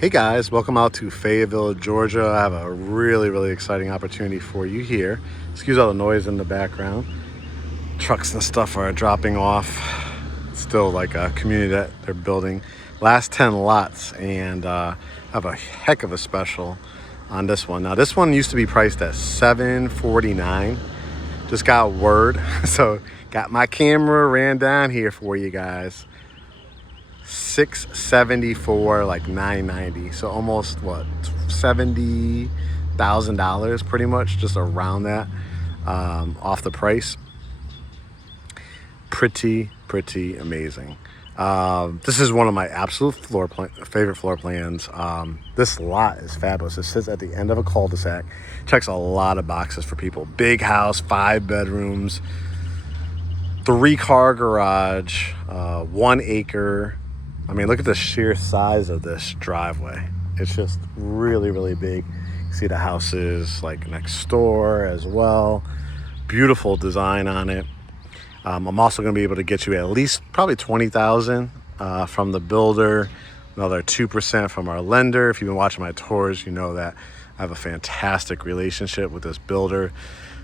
Hey guys, welcome out to Fayetteville, Georgia. I have a really exciting opportunity for you here. Excuse all the noise in the background. Trucks and stuff are dropping off. It's still like a community that they're building. Last 10 lots, and have a heck of a special on this one. Now this one used to be priced at $749. Just got word, so got my camera, ran down here for you guys. $674, like $990, so almost what, $70,000 pretty much, just around that, off the price. Pretty amazing. This is one of my absolute favorite floor plans. This lot is fabulous. It sits at the end of a cul-de-sac, checks a lot of boxes for people. Big house, 5 bedrooms, 3-car garage, 1 acre. I mean, look at the sheer size of this driveway. It's just really big. You see the houses like next door as well. Beautiful design on it. I'm also going to be able to get you at least probably $20,000 from the builder, another 2% from our lender. If you've been watching my tours, you know that I have a fantastic relationship with this builder.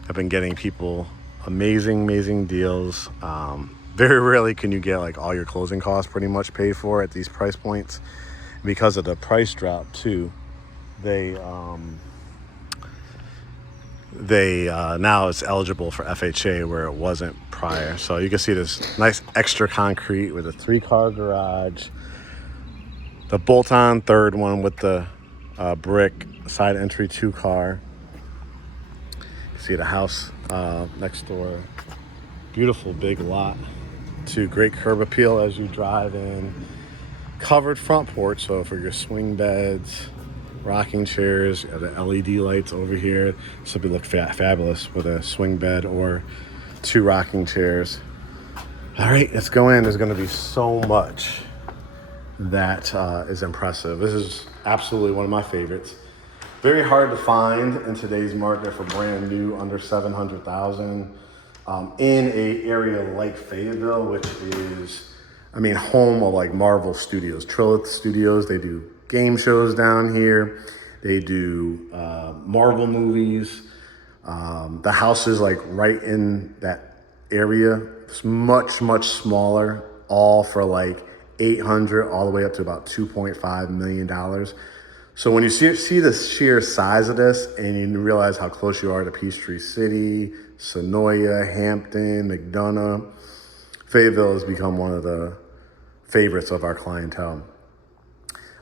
I've been getting people amazing deals. Very rarely can you get like all your closing costs pretty much paid for at these price points. Because of the price drop too, they now it's eligible for FHA where it wasn't prior. So you can see this nice extra concrete with a 3-car garage, the bolt-on third one with the brick side entry 2-car. You see the house next door. Beautiful big lot. To great curb appeal as you drive in. Covered front porch, so for your swing beds, rocking chairs, the LED lights over here. This would look fabulous with a swing bed or 2 rocking chairs. All right, let's go in. There's going to be so much that is impressive. This is absolutely one of my favorites. Very hard to find in today's market for brand new under $700,000. In a area like Fayetteville, which is, I mean, home of like Marvel Studios, Trilith Studios. They do game shows down here. They do Marvel movies. The house is like right in that area. It's much smaller, all for like $800 all the way up to about $2.5 million. So when you see the sheer size of this and you realize how close you are to Peachtree City, Sonoya, Hampton, McDonough, Fayetteville has become one of the favorites of our clientele,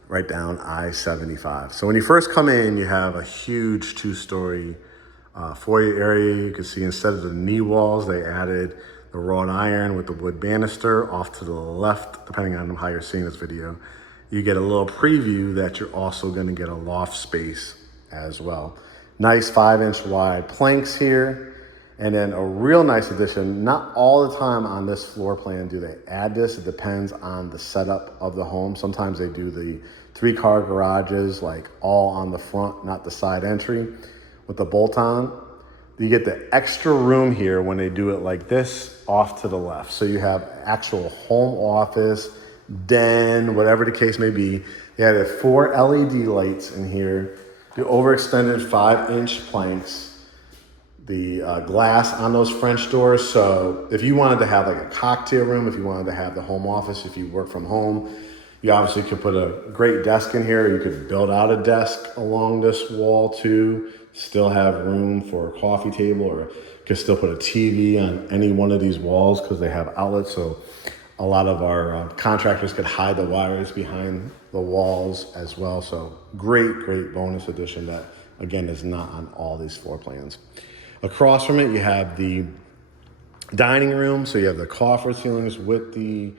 right down I-75. So when you first come in, you have a huge 2-story foyer area. You can see instead of the knee walls, they added the wrought iron with the wood banister. Off to the left, depending on how you're seeing this video, you get a little preview that you're also going to get a loft space as well. Nice 5-inch wide planks here. And then a real nice addition. Not all the time on this floor plan do they add this. It depends on the setup of the home. Sometimes they do the 3-car garages like all on the front, not the side entry with the bolt-on. You get the extra room here when they do it like this off to the left. So you have actual home office, den, whatever the case may be. They added 4 LED lights in here, the overextended 5-inch planks, the glass on those French doors. So if you wanted to have like a cocktail room, if you wanted to have the home office, if you work from home, you obviously could put a great desk in here. You could build out a desk along this wall too, still have room for a coffee table, or you could still put a TV on any one of these walls because they have outlets. So a lot of our contractors could hide the wires behind the walls as well. So great bonus addition that, again, is not on all these floor plans. Across from it, you have the dining room. So you have the coffered ceilings with the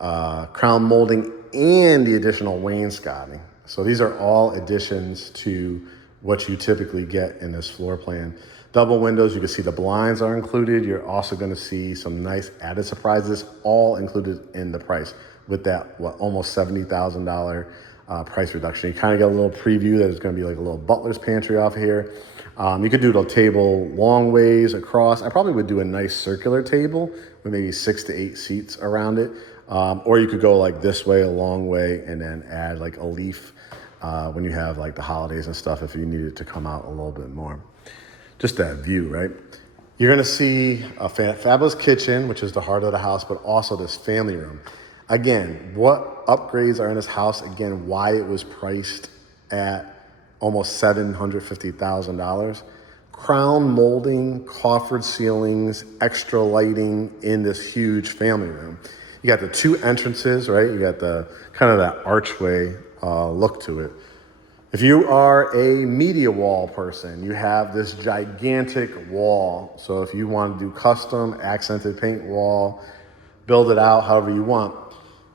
crown molding and the additional wainscoting. So these are all additions to what you typically get in this floor plan. Double windows, you can see the blinds are included. You're also going to see some nice added surprises, all included in the price with that, almost $70,000 price reduction. You kind of get a little preview that it's going to be like a little butler's pantry off here. You could do the table long ways across. I probably would do a nice circular table with maybe 6 to 8 seats around it. Or you could go like this way, a long way, and then add like a leaf when you have like the holidays and stuff, if you need it to come out a little bit more. Just that view, right? You're gonna see a fabulous kitchen, which is the heart of the house, but also this family room. Again, what upgrades are in this house? Again, why it was priced at almost $750,000. Crown molding, coffered ceilings, extra lighting in this huge family room. You got the two entrances, right? You got the kind of that archway look to it. If you are a media wall person, you have this gigantic wall. So if you want to do custom accented paint wall, build it out however you want.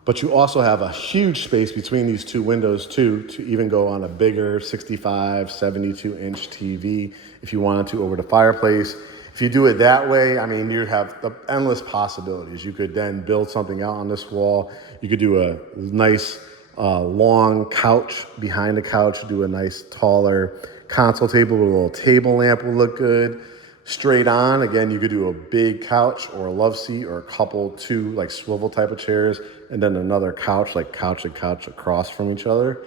But you also have a huge space between these two windows too, to even go on a bigger 65, 72-inch TV if you wanted to over the fireplace. If you do it that way, I mean, you have the endless possibilities. You could then build something out on this wall. You could do a nice long couch behind the couch, do a nice taller console table with a little table lamp will look good. Straight on, again, you could do a big couch or a love seat or a couple, two like swivel type of chairs, and then another couch, like couch and couch across from each other.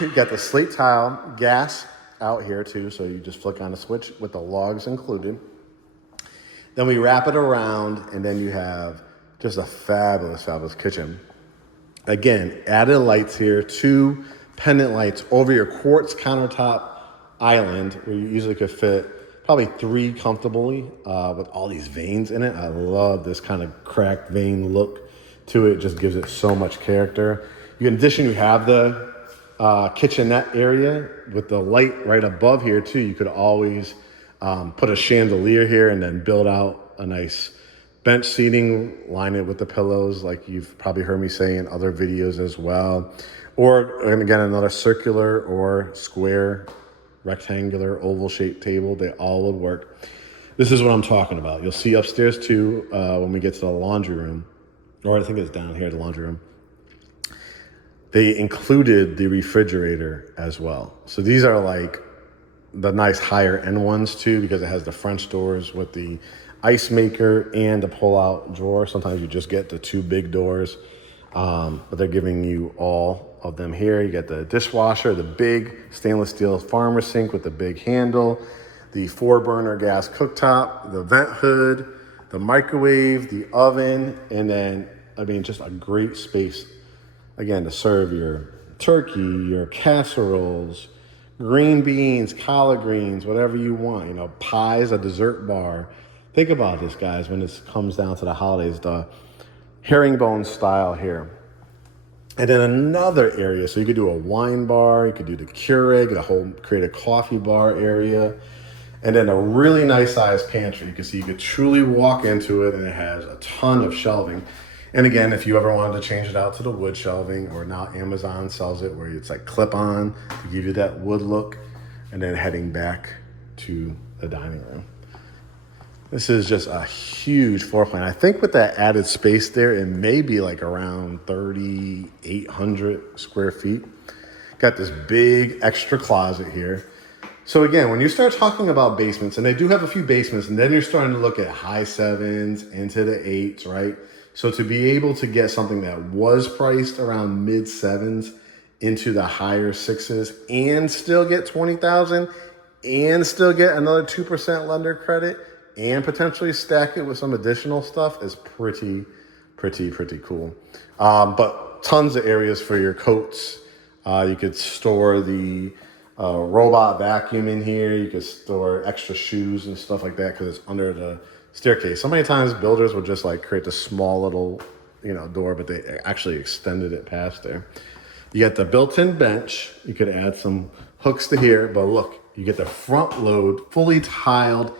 You got the slate tile gas out here too, so you just flick on a switch with the logs included. Then we wrap it around, and then you have just a fabulous, fabulous kitchen. Again, added lights here, two pendant lights over your quartz countertop island where you easily could fit probably three comfortably with all these veins in it. I love this kind of cracked vein look to it. Just gives it so much character. In addition, you have the kitchenette area with the light right above here too. You could always put a chandelier here and then build out a nice bench seating, line it with the pillows like you've probably heard me say in other videos as well. Or, and again, another circular or square, rectangular, oval shaped table. They all would work. This is what I'm talking about. You'll see upstairs too when we get to the laundry room, or I think it's down here, the laundry room. They included the refrigerator as well. So these are like the nice higher end ones too, because it has the French doors with the ice maker and the pull out drawer. Sometimes you just get the two big doors, but they're giving you all of them here. You got the dishwasher, the big stainless steel farmer sink with the big handle, the 4-burner gas cooktop, the vent hood, the microwave, the oven, and then, I mean, just a great space, again, to serve your turkey, your casseroles, green beans, collard greens, whatever you want, you know, pies, a dessert bar. Think about this, guys, when this comes down to the holidays, the herringbone style here. And then another area, so you could do a wine bar, you could do the Keurig, create a coffee bar area, and then a really nice sized pantry. You can see you could truly walk into it, and it has a ton of shelving. And again, if you ever wanted to change it out to the wood shelving, or now Amazon sells it where it's like clip on to give you that wood look, and then heading back to the dining room. This is just a huge floor plan. I think with that added space there, it may be like around 3,800 square feet. Got this big extra closet here. So again, when you start talking about basements, and they do have a few basements, and then you're starting to look at high 7s into the 8s, right? So to be able to get something that was priced around mid 7s into the higher 6s and still get 20,000 and still get another 2% lender credit and potentially stack it with some additional stuff is pretty cool. But tons of areas for your coats. You could store the robot vacuum in here. You could store extra shoes and stuff like that because it's under the staircase. So many times builders would just like create this small little, door, but they actually extended it past there. You got the built-in bench. You could add some hooks to here, but look, you get the front load, fully tiled,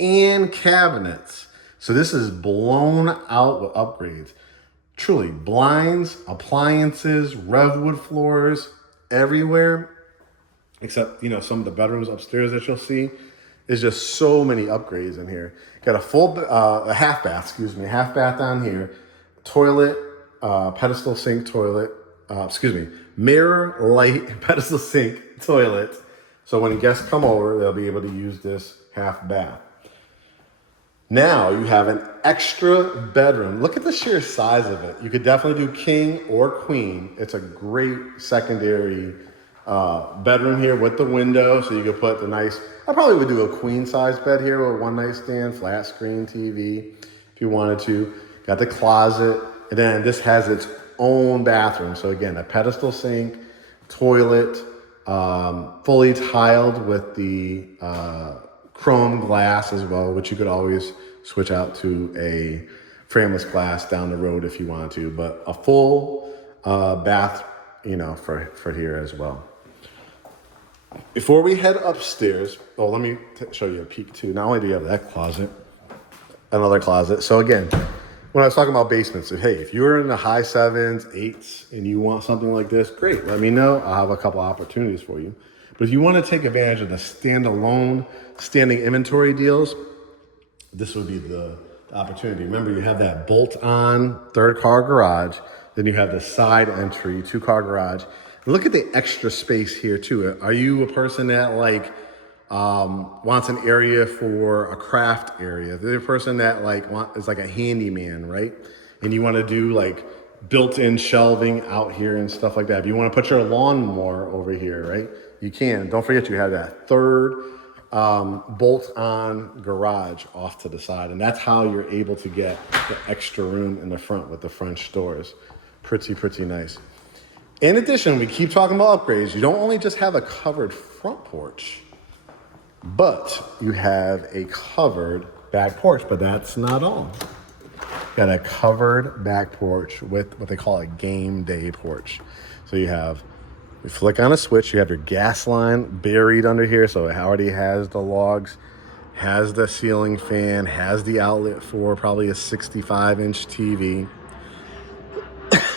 and cabinets. So this is blown out with upgrades. Truly, blinds, appliances, Revwood floors everywhere, except, some of the bedrooms upstairs that you'll see. There's just so many upgrades in here. Got a half bath down here, toilet, pedestal sink toilet, mirror, light, pedestal sink toilet. So when guests come over, they'll be able to use this half bath. Now you have an extra bedroom. Look at the sheer size of it. You could definitely do king or queen. It's a great secondary bedroom here with the window, so you could put the nice, I probably would do a queen size bed here with one nightstand, flat screen TV if you wanted to. Got the closet, and then this has its own bathroom. So again, a pedestal sink, toilet, fully tiled with the chrome glass as well, which you could always switch out to a frameless glass down the road if you wanted to, but a full bath, for here as well. Before we head upstairs, let me show you a peek too. Not only do you have that closet, another closet. So again, when I was talking about basements, if you're in the high 7s, 8s, and you want something like this, great, let me know. I'll have a couple opportunities for you. But if you want to take advantage of the standalone standing inventory deals, this would be the opportunity. Remember, you have that bolt-on 3rd-car garage, then you have the side entry 2-car garage. And look at the extra space here too. Are you a person that wants an area for a craft area? If you're a person that is like a handyman, right? And you want to do built-in shelving out here and stuff like that. If you want to put your lawnmower over here, right? You can. Don't forget you have that 3rd bolt-on garage off to the side, and that's how you're able to get the extra room in the front with the French doors. Pretty nice. In addition, we keep talking about upgrades. You don't only just have a covered front porch, but you have a covered back porch, but that's not all. Got a covered back porch with what they call a game day porch. So you flick on a switch, you have your gas line buried under here, so it already has the logs, has the ceiling fan, has the outlet for probably a 65-inch TV.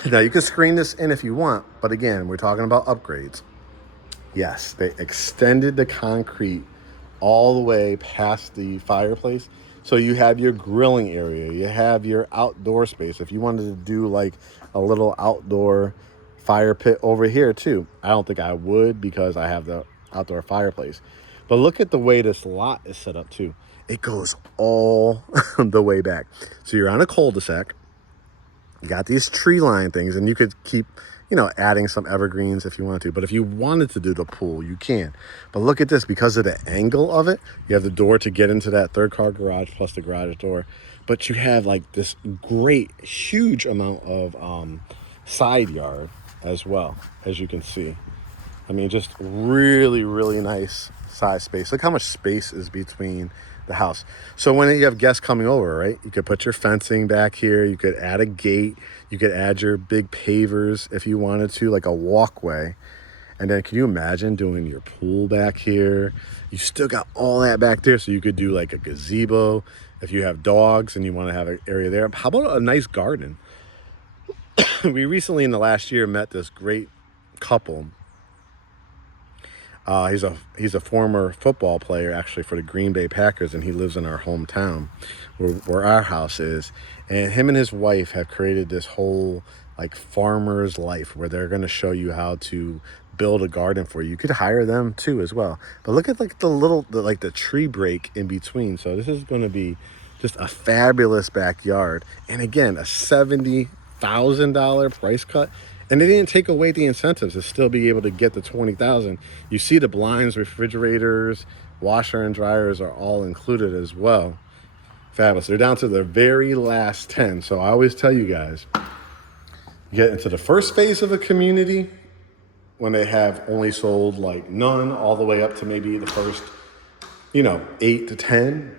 Now, you can screen this in if you want, but again, we're talking about upgrades. Yes, they extended the concrete all the way past the fireplace. So you have your grilling area, you have your outdoor space. If you wanted to do a little outdoor fire pit over here too. I don't think I would because I have the outdoor fireplace. But look at the way this lot is set up too. It goes all the way back. So you're on a cul-de-sac. You got these tree line things, and you could keep, adding some evergreens if you want to. But if you wanted to do the pool, you can. But look at this, because of the angle of it, you have the door to get into that 3rd-car garage plus the garage door. But you have this great, huge amount of side yard as well, as you can see. I mean, just really nice size space. Look how much space is between the house. So when you have guests coming over, right, you could put your fencing back here, you could add a gate, you could add your big pavers if you wanted to, like a walkway. And then can you imagine doing your pool back here? You still got all that back there, so you could do a gazebo if you have dogs and you want to have an area there. How about a nice garden? We recently in the last year met this great couple. He's a former football player actually for the Green Bay Packers, and he lives in our hometown where our house is. And him and his wife have created this whole farmer's life where they're going to show you how to build a garden for you. You could hire them too as well. But look at the tree break in between. So this is going to be just a fabulous backyard. And again, a $70,000 price cut. And they didn't take away the incentives to still be able to get the $20,000. You see the blinds, refrigerators, washer and dryers are all included as well. Fabulous. They're down to the very last 10. So I always tell you guys, get into the first phase of a community when they have only sold none, all the way up to maybe the first, 8 to 10.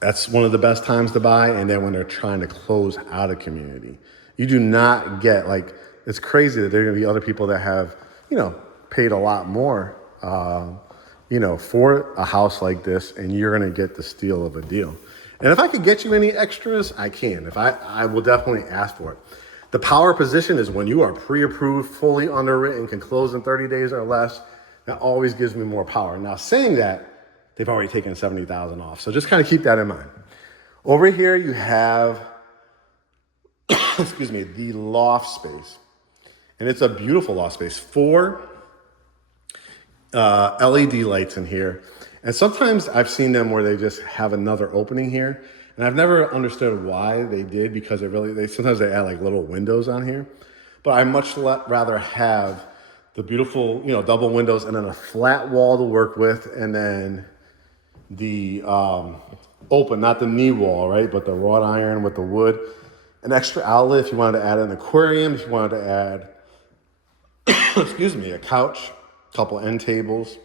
That's one of the best times to buy. And then when they're trying to close out a community, you do not get it's crazy that there are going to be other people that have, paid a lot more, for a house like this, and you're going to get the steal of a deal. And if I could get you any extras, I can. I will definitely ask for it. The power position is when you are pre-approved, fully underwritten, can close in 30 days or less. That always gives me more power. Now, saying that, they've already taken $70,000 off. So just kind of keep that in mind. Over here, you have, the loft space. And it's a beautiful loft space. 4 LED lights in here. And sometimes I've seen them where they just have another opening here. And I've never understood why they did, because sometimes they add like little windows on here. But I much rather have the beautiful, double windows and then a flat wall to work with, and then the open, not the knee wall, right? But the wrought iron with the wood. An extra outlet if you wanted to add an aquarium, if you wanted to add, excuse me, a couch, a couple end tables,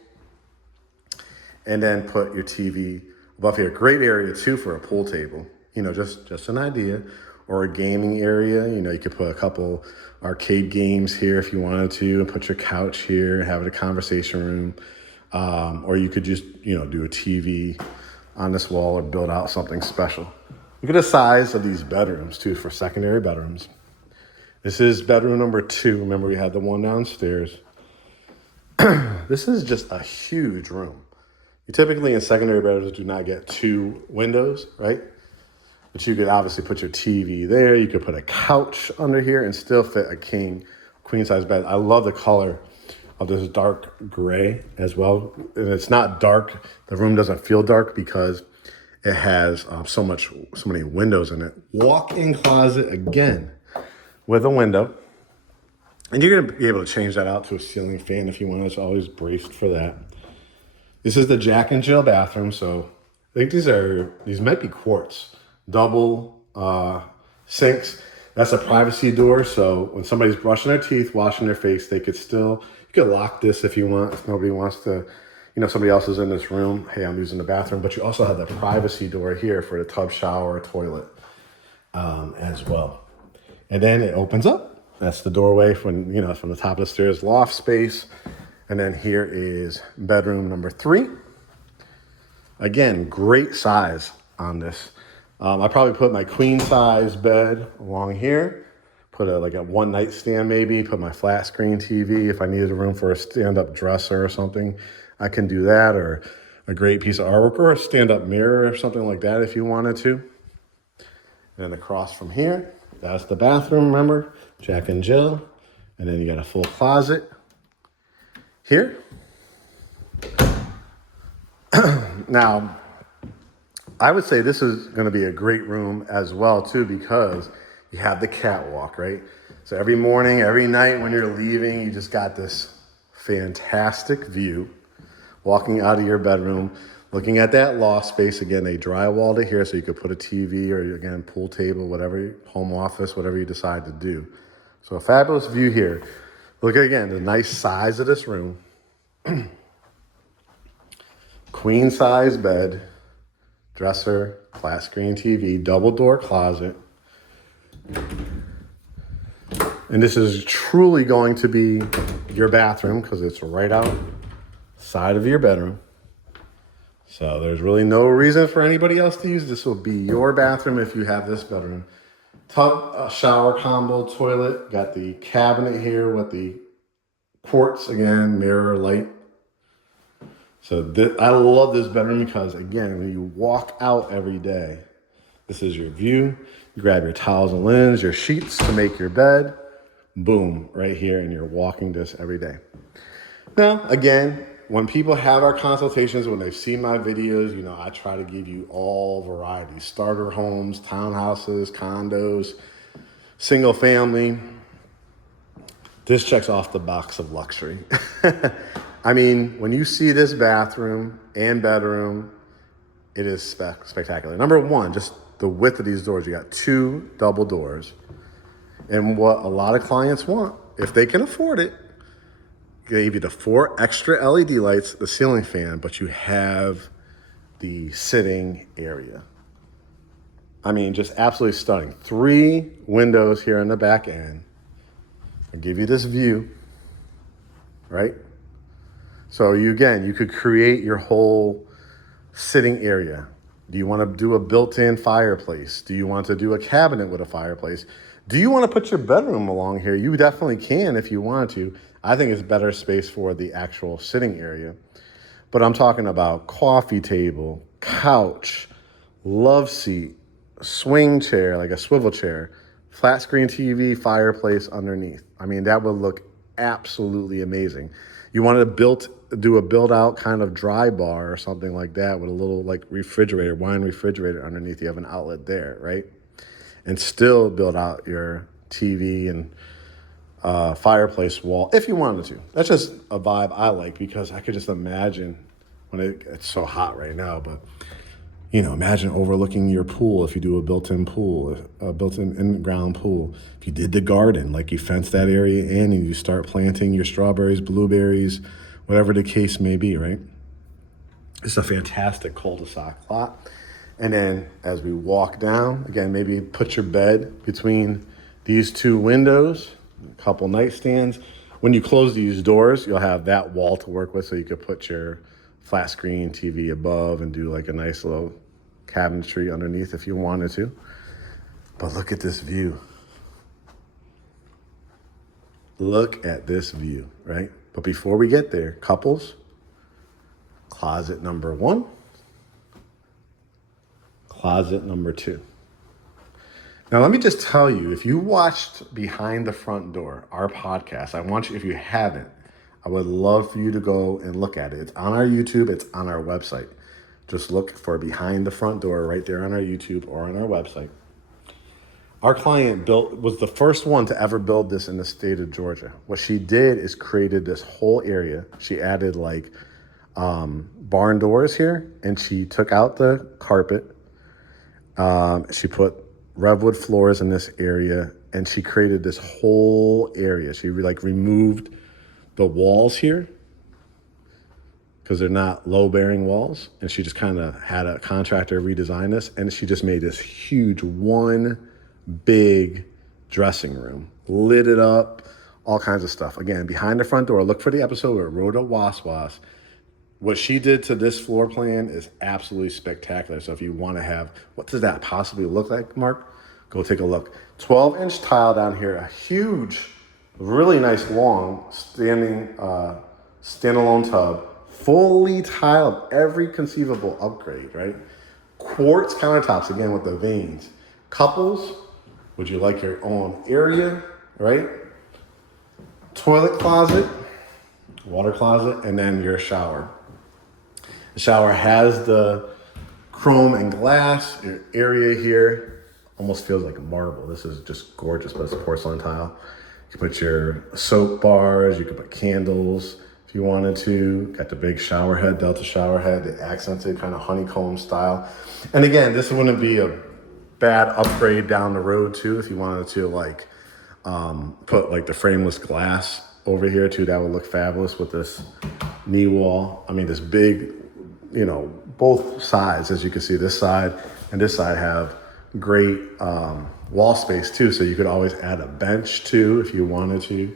and then put your TV above here. Great area too for a pool table. Just an idea. Or a gaming area. You could put a couple arcade games here if you wanted to, and put your couch here, have it a conversation room. Or you could just, do a TV on this wall or build out something special. Look at the size of these bedrooms too for secondary bedrooms. This is bedroom number 2. Remember, we had the one downstairs. This is just a huge room. You typically in secondary bedrooms do not get 2 windows, right? But you could obviously put your TV there. You could put a couch under here and still fit a queen size bed. I love the color of this dark gray as well. And it's not dark. The room doesn't feel dark because it has so many windows in it. Walk-in closet again with a window. And you're going to be able to change that out to a ceiling fan if you want. It's always braced for that. This is the Jack and Jill bathroom. So I think these might be quartz. Double sinks. That's a privacy door. So when somebody's brushing their teeth, washing their face, you could lock this if you want. If nobody wants to, somebody else is in this room. Hey, I'm using the bathroom. But you also have the privacy door here for the tub, shower, toilet as well. And then it opens up. That's the doorway from the top of the stairs, loft space. And then here is bedroom number 3. Again, great size on this. I probably put my queen size bed along here, put a one nightstand maybe, put my flat screen TV. If I needed a room for a stand-up dresser or something, I can do that, or a great piece of artwork, or a stand-up mirror or something like that if you wanted to. And then across from here, that's the bathroom, remember? Jack and Jill. And then you got a full closet here. Now, I would say this is going to be a great room as well, too, because you have the catwalk, right? So every morning, every night when you're leaving, you just got this fantastic view. Walking out of your bedroom, looking at that loft space. Again, they drywalled it here so you could put a TV or, again, pool table, whatever, home office, whatever you decide to do. So a fabulous view here. Look at, again, the nice size of this room. Queen size bed. Dresser, flat screen TV, double door closet. And this is truly going to be your bathroom because it's right outside of your bedroom. So there's really no reason for anybody else to use. This will be your bathroom if you have this bedroom. Tub, shower combo, toilet. Got the cabinet here with the quartz, again, mirror, light. So I love this bedroom because, again, when you walk out every day, this is your view. You grab your towels and linens, your sheets to make your bed. Boom, right here, and you're walking this every day. Now, again, when people have our consultations, when they see my videos, I try to give you all varieties. Starter homes, townhouses, condos, single family. This checks off the box of luxury. I mean, when you see this bathroom and bedroom, it is spectacular. Number 1, just the width of these doors. You got 2 double doors. And what a lot of clients want, if they can afford it, gave you the 4 extra LED lights, the ceiling fan, but you have the sitting area. I mean, just absolutely stunning. 3 windows here in the back end. I give you this view, right? So you could create your whole sitting area. Do you want to do a built-in fireplace? Do you want to do a cabinet with a fireplace? Do you want to put your bedroom along here? You definitely can if you want to. I think it's better space for the actual sitting area. But I'm talking about coffee table, couch, love seat, swing chair, like a swivel chair, flat screen TV, fireplace underneath. I mean, that would look absolutely amazing. You want to do a build out kind of dry bar or something like that with a little like refrigerator, wine refrigerator underneath. You have an outlet there, right? And still build out your TV and fireplace wall if you wanted to. That's just a vibe I like, because I could just imagine when it's so hot right now, but imagine overlooking your pool if you do a built-in pool, a built-in in-ground pool. If you did the garden, like you fence that area in and you start planting your strawberries, blueberries, whatever the case may be, right? It's a fantastic cul-de-sac lot. And then as we walk down, again, maybe put your bed between these two windows, a couple nightstands. When you close these doors, you'll have that wall to work with, so you could put your flat screen TV above and do like a nice little cabinetry underneath if you wanted to. But look at this view. Look at this view, right? But before we get there, couples, closet number 1, closet number 2. Now, let me just tell you, if you watched Behind the Front Door, our podcast, I want you, if you haven't, I would love for you to go and look at it. It's on our YouTube. It's on our website. Just look for Behind the Front Door right there on our YouTube or on our website. Our client was the first one to ever build this in the state of Georgia. What she did is created this whole area. She added like barn doors here, and she took out the carpet. She put redwood floors in this area, and she created this whole area. She removed the walls here because they're not low-bearing walls, and she just kind of had a contractor redesign this, and she just made this huge one big dressing room, lit it up, all kinds of stuff. Again, Behind the Front Door, look for the episode where Rhoda Waswas. What she did to this floor plan is absolutely spectacular. So if you want to have, what does that possibly look like, Mark? Go take a look. 12-inch tile down here, a huge, really nice long standalone tub, fully tiled, every conceivable upgrade, right? Quartz countertops, again, with the veins. Couples, would you like your own area, right? Toilet closet, water closet, and then your shower. The shower has the chrome and glass. Your area here almost feels like marble. This is just gorgeous, but it's a porcelain tile. You can put your soap bars, you can put candles if you wanted to. Got the big shower head, Delta shower head, the accented kind of honeycomb style. And again, this wouldn't be a bad upgrade down the road too, if you wanted to put like the frameless glass over here too. That would look fabulous with this knee wall. I mean, this big, both sides, as you can see, this side and this side have great wall space too. So you could always add a bench too if you wanted to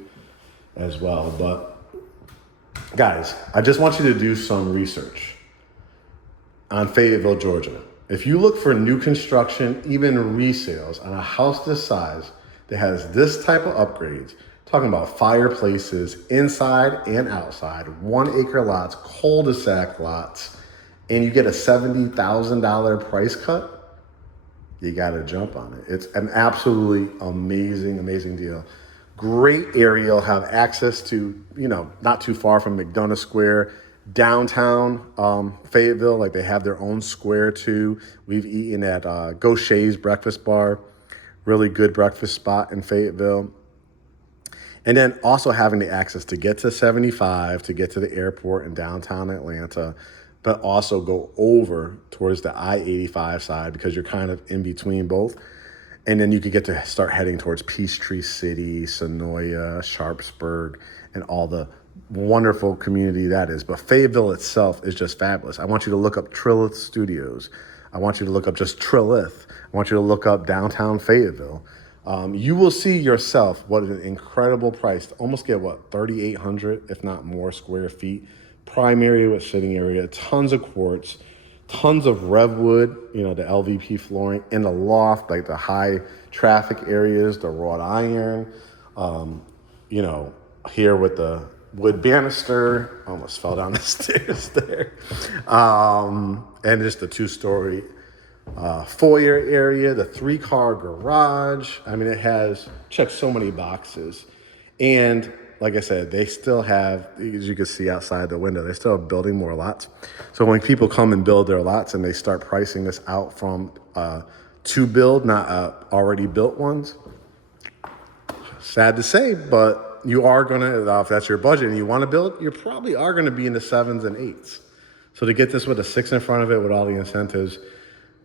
as well. But guys, I just want you to do some research on Fayetteville, Georgia. If you look for new construction, even resales on a house this size that has this type of upgrades, talking about fireplaces inside and outside, 1 acre lots, cul-de-sac lots, and you get a $70,000 price cut, you got to jump on it. It's an absolutely amazing, amazing deal. Great area. You'll have access to, not too far from McDonough Square, downtown Fayetteville. Like, they have their own square too. We've eaten at Gaucher's Breakfast Bar, really good breakfast spot in Fayetteville. And then also having the access to get to 75, to get to the airport in downtown Atlanta, but also go over towards the I-85 side, because you're kind of in between both. And then you could get to start heading towards Peachtree City, Sonoya, Sharpsburg, and all the wonderful community that is. But Fayetteville itself is just fabulous. I want you to look up Trillith Studios. I want you to look up just Trillith. I want you to look up downtown Fayetteville. You will see yourself what an incredible price to almost get 3,800, if not more, square feet. Prime area with sitting area, tons of quartz, tons of Revwood, the LVP flooring in the loft, like the high traffic areas, the wrought iron, here with the wood banister, almost fell down the stairs there. And just the 2-story foyer area, the 3-car garage. I mean, it checks so many boxes. And like I said, they still have, as you can see outside the window, they're still building more lots. So when people come and build their lots and they start pricing this out from to build, not already built ones, sad to say, but you are going to, if that's your budget and you want to build, you probably are going to be in the 7s and 8s. So to get this with a 6 in front of it with all the incentives,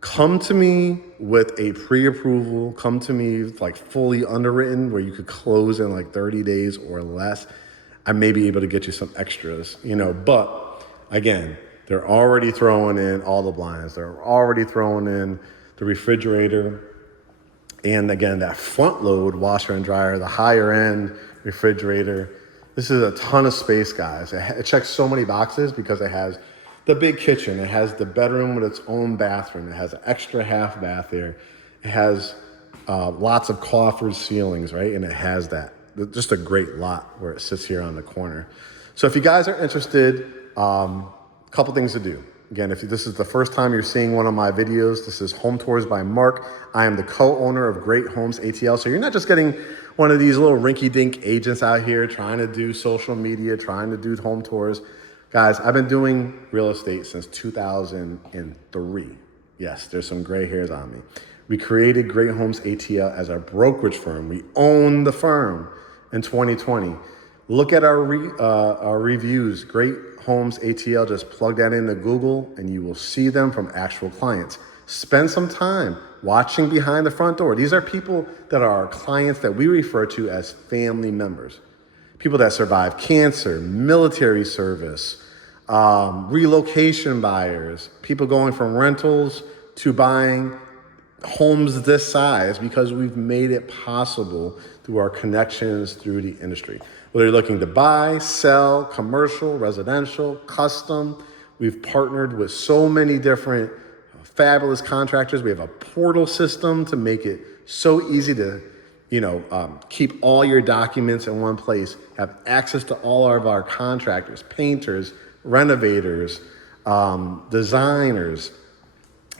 come to me with a pre-approval, come to me like fully underwritten where you could close in like 30 days or less. I may be able to get you some extras, but again, they're already throwing in all the blinds. They're already throwing in the refrigerator. And again, that front load washer and dryer, the higher end refrigerator. This is a ton of space, guys. It checks so many boxes because it has the big kitchen. It has the bedroom with its own bathroom. It has an extra half bath there. It has lots of coffered ceilings, right? And it has that. Just a great lot where it sits here on the corner. So if you guys are interested, a couple things to do. Again, if this is the first time you're seeing one of my videos, this is Home Tours by Mark. I am the co-owner of GreatHomesATL. So you're not just getting one of these little rinky-dink agents out here trying to do social media, trying to do home tours. Guys, I've been doing real estate since 2003. Yes, there's some gray hairs on me. We created GreatHomesATL as our brokerage firm. We own the firm in 2020. Look at our reviews. GreatHomesATL, just plug that into Google and you will see them from actual clients. Spend some time watching behind the front door. These are people that are our clients that we refer to as family members. People that survived cancer, military service, relocation buyers, people going from rentals to buying homes this size because we've made it possible through our connections through the industry. Whether you're looking to buy, sell, commercial, residential, custom, we've partnered with so many different fabulous contractors. We have a portal system to make it so easy to keep all your documents in one place, have access to all of our contractors, painters, renovators, designers,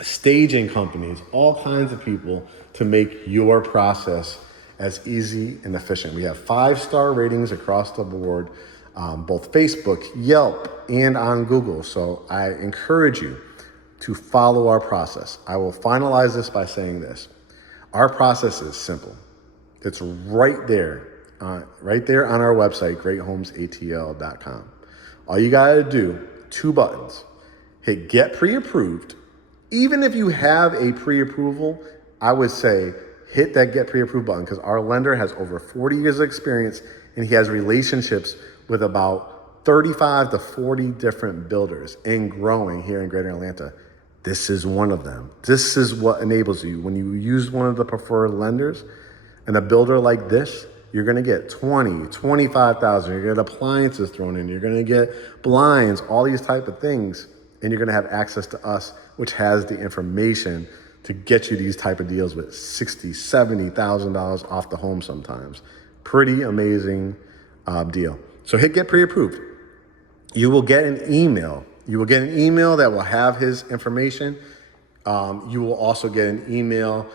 staging companies, all kinds of people to make your process as easy and efficient. We have 5-star ratings across the board, both Facebook, Yelp, and on Google. So I encourage you to follow our process. I will finalize this by saying this. Our process is simple. It's right there on our website, GreatHomesATL.com. All you gotta do, 2 buttons. Hit get pre-approved. Even if you have a pre-approval, I would say hit that get pre-approved button because our lender has over 40 years of experience and he has relationships with about 35 to 40 different builders and growing here in Greater Atlanta. This is one of them. This is what enables you. When you use one of the preferred lenders, and a builder like this, you're gonna get 20, 25,000, you're gonna get appliances thrown in, you're gonna get blinds, all these type of things, and you're gonna have access to us, which has the information to get you these type of deals with $60,000, $70,000 off the home sometimes. Pretty amazing deal. So hit get pre-approved. You will get an email. You will get an email that will have his information. You will also get an email.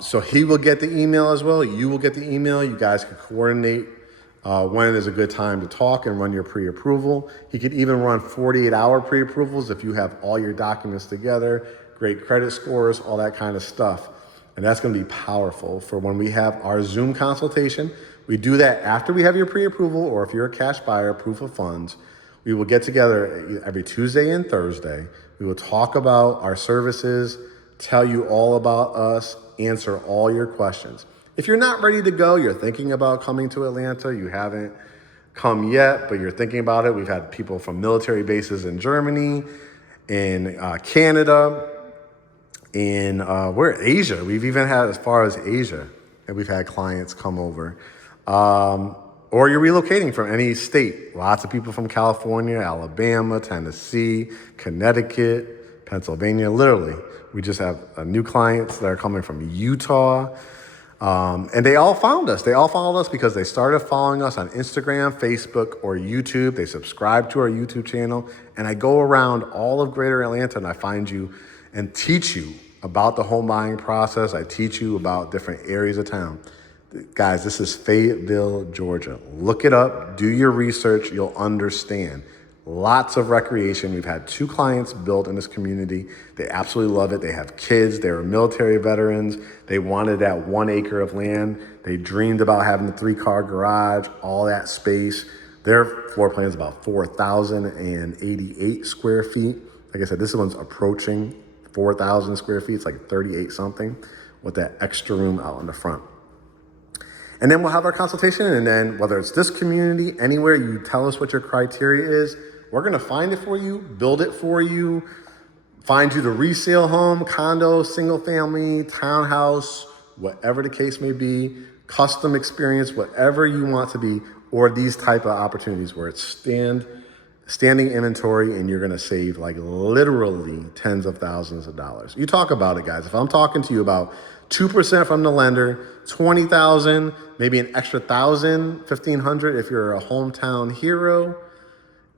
So he will get the email as well. You will get the email. You guys can coordinate when is a good time to talk and run your pre-approval. He could even run 48-hour pre-approvals if you have all your documents together, great credit scores, all that kind of stuff. And that's going to be powerful for when we have our Zoom consultation. We do that after we have your pre-approval, or if you're a cash buyer, proof of funds. We will get together every Tuesday and Thursday. We will talk about our services, tell you all about us, answer all your questions. If you're not ready to go, you're thinking about coming to Atlanta, you haven't come yet, but you're thinking about it. We've had people from military bases in Germany, in Canada, in Asia. We've even had as far as Asia, and we've had clients come over. Or you're relocating from any state. Lots of people from California, Alabama, Tennessee, Connecticut, Pennsylvania, literally. We just have new clients that are coming from Utah. And they all found us. They all followed us because they started following us on Instagram, Facebook, or YouTube. They subscribe to our YouTube channel. And I go around all of Greater Atlanta and I find you and teach you about the home buying process. I teach you about different areas of town. Guys, this is Fayetteville, Georgia. Look it up, do your research, you'll understand. Lots of recreation. We've had 2 clients build in this community. They absolutely love it. They have kids, they were military veterans. They wanted that 1 acre of land. They dreamed about having the 3-car garage, all that space. Their floor plan is about 4,088 square feet. Like I said, this one's approaching 4,000 square feet. It's like 38 something with that extra room out in the front. And then we'll have our consultation, and then whether it's this community, anywhere, you tell us what your criteria is, we're gonna find it for you, build it for you, find you the resale home, condo, single family, townhouse, whatever the case may be, custom experience, whatever you want to be, or these type of opportunities where it's standing inventory and you're gonna save like literally tens of thousands of dollars. You talk about it, guys. If I'm talking to you about 2% from the lender, 20,000, maybe an extra 1,000, 1,500 if you're a hometown hero,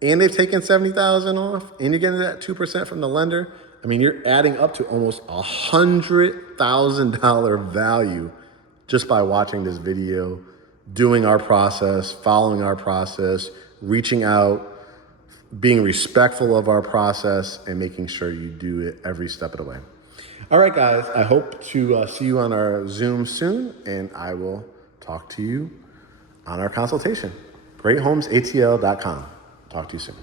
and they've taken 70,000 off, and you're getting that 2% from the lender, I mean, you're adding up to almost $100,000 value just by watching this video, doing our process, following our process, reaching out, being respectful of our process, and making sure you do it every step of the way. All right, guys, I hope to see you on our Zoom soon, and I will talk to you on our consultation. GreatHomesATL.com. Talk to you soon.